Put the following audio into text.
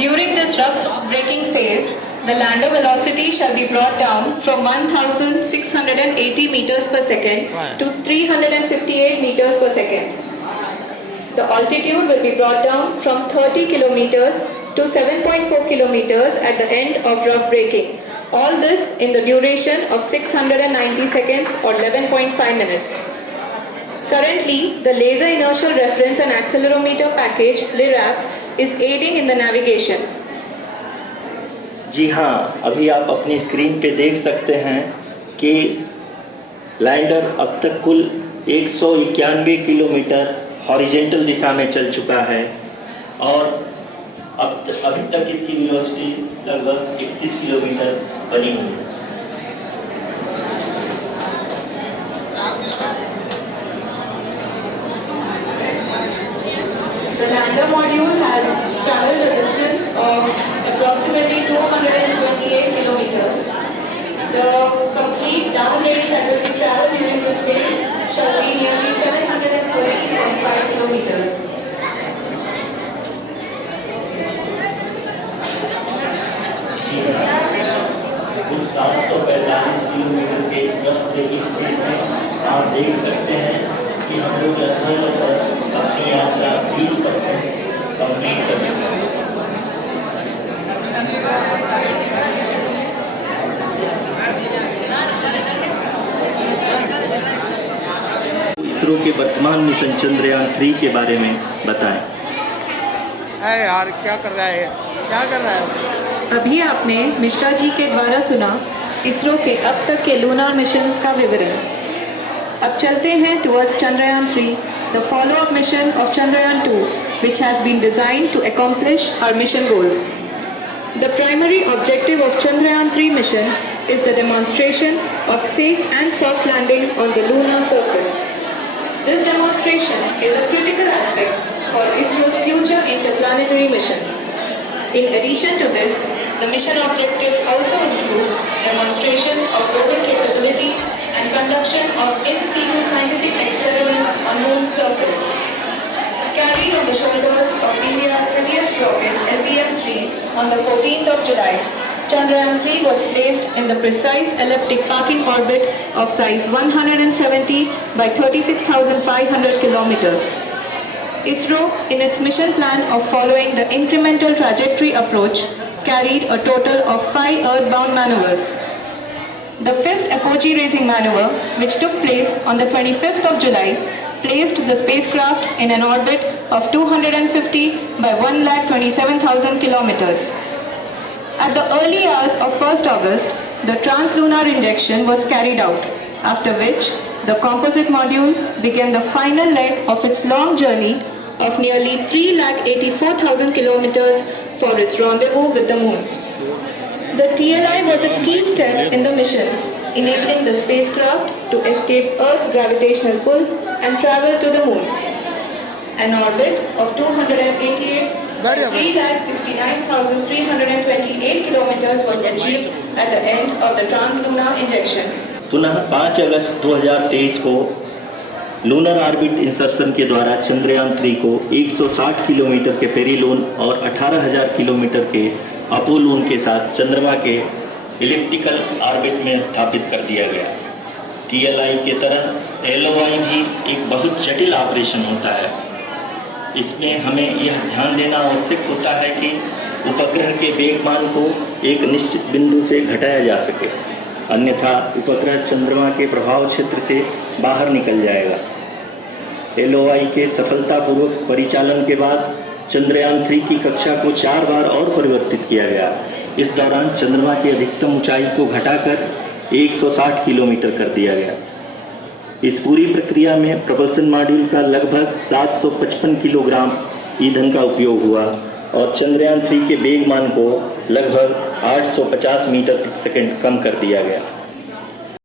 During this rough braking phase, the lander velocity shall be brought down from 1680 meters per second to 358 meters per second. The altitude will be brought down from 30 kilometers to 7.4 kilometers at the end of rough braking. All this in the duration of 690 seconds or 11.5 minutes. Currently, the Laser Inertial Reference and Accelerometer package (LIRAP) is aiding in the navigation. जी हाँ, अभी आप अपनी screen पे देख सकते हैं कि lander अब तक कुल 191 किलोमीटर हॉरिजेंटल दिशा में चल चुका है और अभी तक इसकी वेलोसिटी लगभग 31 किलोमीटर बनी हुई है। The lander module has traveled a distance of approximately 228 kilometers. The complete down range that will be traveled during this phase shall be nearly 730.5 kilometers. कुल 745 किलोमीटर के इस रफ ब्रेकिंग फेज में आप देख सकते हैं कि हम लोग लगभग अपनी यात्रा 20% कंप्लीट कर चुके हैं। इसरो के वर्तमान मिशन चंद्रयान 3 के बारे में बताएं। यार क्या कर रहा है? अभी आपने मिश्रा जी के द्वारा सुना इसरो के अब तक के लूनार मिशंस का विवरण। अब चलते हैं towards Chandrayaan 3, the follow-up mission of Chandrayaan 2, which has been designed to accomplish our mission goals. The primary objective of Chandrayaan 3 mission is the demonstration of safe and soft landing on the lunar surface. This demonstration is a critical aspect for ISRO's future interplanetary missions. In addition to this, the mission objectives also include demonstration of rover capability and conduction of in-situ scientific experiments on Moon's surface. Carried on the shoulders of India's heaviest rocket LBM-3 on the 14th of July, Chandrayaan 3 was placed in the precise elliptic parking orbit of size 170 by 36,500 kilometers. ISRO, in its mission plan of following the incremental trajectory approach, carried a total of 5 earthbound maneuvers. The fifth apogee raising maneuver, which took place on the 25th of July, placed the spacecraft in an orbit of 250 by 127,000 kilometers. At the early hours of 1st August, the translunar injection was carried out, after which the composite module began the final leg of its long journey of nearly 384,000 kilometers for its rendezvous with the Moon. The TLI was a key step in the mission, enabling the spacecraft to escape Earth's gravitational pull and travel to the Moon. An orbit of 369,328 kilometers was achieved at the end of the translunar injection. पुनः 5 अगस्त 2023 को lunar orbit insertion के द्वारा चंद्रयान 3 को 160 kilometre के पेरिलून और 18,000 kilometre के अपोलून के साथ चंद्रमा के इलिप्टिकल ऑर्बिट में स्थापित कर दिया गया। TLI के तरह LOI भी एक बहुत जटिल ऑपरेशन होता है। इसमें हमें यह ध्यान देना आवश्यक होता है कि उपग्रह के वेगमान को एक निश्चित बिंदु से घटाया जा सके, अन्यथा उपग्रह चंद्रमा के प्रभाव क्षेत्र से बाहर निकल जाएगा। LOI के सफलतापूर्वक परिचालन के बाद चंद्रयान 3 की कक्षा को 4 बार और परिवर्तित किया गया। इस दौरान चंद्रमा की अधिकतम ऊंचाई को घटाकर 160 किलोमीटर कर दिया गया। इस पूरी प्रक्रिया में प्रपल्सन मॉड्यूल का लगभग 755 किलोग्राम ईंधन का उपयोग हुआ और चंद्रयान 3 के वेगमान को लगभग 850 मीटर प्रति सेकंड कम कर दिया गया।